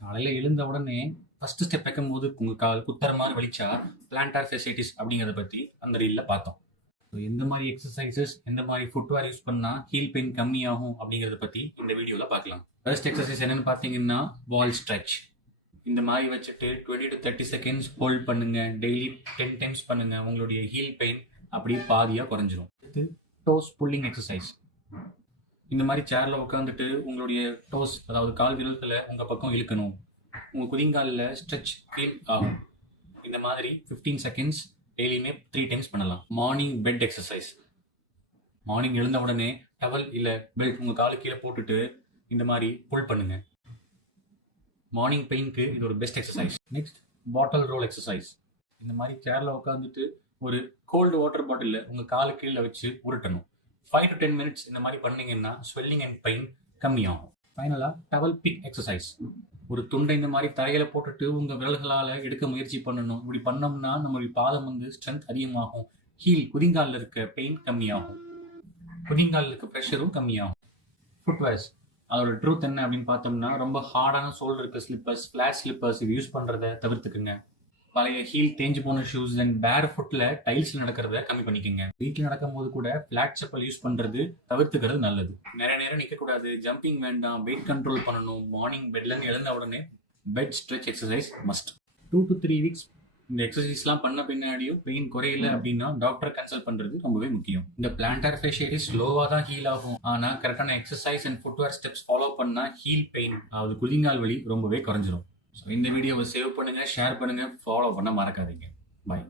காலையில் எழுந்த உடனே ஃபர்ஸ்ட் ஸ்டெப் வைக்கும்போது உங்கள் கால் குத்துற மாதிரி வலிச்சா பிளான்டார் ஃபெசிலிட்டிஸ் அப்படிங்கிறத பற்றி அந்த ரீலில் பார்த்தோம். ஸோ எந்த மாதிரி எக்ஸசைசஸ் எந்த மாதிரி ஃபுட்வேர் யூஸ் பண்ணால் ஹீல் பெயின் கம்மியாகும் அப்படிங்கிறத பற்றி இந்த வீடியோவில் பார்க்கலாம். ஃபர்ஸ்ட் எக்ஸசைஸ் என்னென்னு பார்த்தீங்கன்னா வால் ஸ்ட்ரெச். இந்த மாதிரி வச்சுட்டு 20 to 30 செகண்ட்ஸ் ஹோல்ட் பண்ணுங்க. டெய்லி 10 டைம்ஸ் பண்ணுங்க. உங்களுடைய ஹீல் பெயின் அப்படியே பாதியாக குறைஞ்சிரும். அடுத்து டோஸ் புல்லிங் எக்ஸசைஸ். இந்த மாதிரி சேர்ல உட்காந்துட்டு உங்களுடைய டோஸ் அதாவது கால் விரல்களை உங்கள் பக்கம் இழுக்கணும். உங்கள் குதிங்காலில் ஸ்ட்ரெச் ஃபீல் ஆகும். இந்த மாதிரி 15 செகண்ட்ஸ் டெய்லியுமே 3 டைம்ஸ் பண்ணலாம். Morning bed exercise. மார்னிங் எழுந்த உடனே டவல் இல்லை பெல்ட் உங்கள் காலு கீழே போட்டுட்டு இந்த மாதிரி புல் பண்ணுங்க. மார்னிங் பெயினுக்கு இது ஒரு பெஸ்ட் எக்ஸசைஸ். நெக்ஸ்ட் பாட்டில் ரோல் எக்ஸசைஸ். இந்த மாதிரி சேர்ல உட்காந்துட்டு ஒரு கோல்டு வாட்டர் பாட்டிலில் உங்கள் காலு கீழே வச்சு உருட்டணும். 5 to 10 மினிட்ஸ் இந்த மாதிரி பண்ணீங்கன்னா ஸ்வெல்லிங் அண்ட் பெயின் கம்மியாகும். ஃபைனலாக டவல் பிக் எக்ஸசைஸ். ஒரு துண்டை இந்த மாதிரி தரையில போட்டுட்டு உங்கள் விரல்களால் எடுக்க முயற்சி பண்ணணும். இப்படி பண்ணோம்னா நம்மளுடைய பாதம் ஸ்ட்ரென்த் அதிகமாகும். ஹீல் குதிங்காலில் இருக்க பெயின் கம்மியாகும். குதிங்காலில் இருக்க ப்ரெஷரும் கம்மியாகும். ஃபுட்வேர்ஸ் அதோட ட்ரூத் என்ன அப்படின்னு பார்த்தோம்னா ரொம்ப ஹார்டான சோல் இருக்க ஸ்லிப்பர்ஸ், ஃபிளாட் ஸ்லிப்பர்ஸ் இது யூஸ் பண்ணுறதை தவிர்த்துக்குங்க. பழைய ஹீல் தேஞ்சு போன ஷூஸ் அண்ட் பேர் ஃபுட்ல டைல்ஸ்ல நடக்கிறத கம்மி பண்ணிக்கோங்க. வீட்டில் நடக்கும் போது கூட ஃபிளாட் செப்பல் யூஸ் பண்றது தவிர்த்துக்கிறது நல்லது. நிறைய நேரம் நிற்கக்கூடாது, ஜம்பிங் வேண்டாம், வெயிட் கண்ட்ரோல் பண்ணணும். மார்னிங் பெட்லேருந்து எழுந்த உடனே bed stretch exercise must. 2 to 3 weeks இந்த எக்ஸசைஸ்லாம் பண்ண பின்னாடியும் பெயின் குறையல அப்படின்னா டாக்டரை கன்சல்ட் பண்றது ரொம்பவே முக்கியம். இந்த பிளான்டார் ஃபேஷியலிஸ் ஸ்லோவாக தான் ஹீல் ஆகும். ஆனால் கரெக்டான exercise and footwear steps follow பண்ணா ஹீல் பெயின் அதாவது குதிங்கால் வலி ரொம்பவே குறைஞ்சிரும். ஸோ இந்த வீடியோவை சேவ் பண்ணுங்க, ஷேர் பண்ணுங்க, ஃபாலோ பண்ண மறக்காதீங்க. பாய்.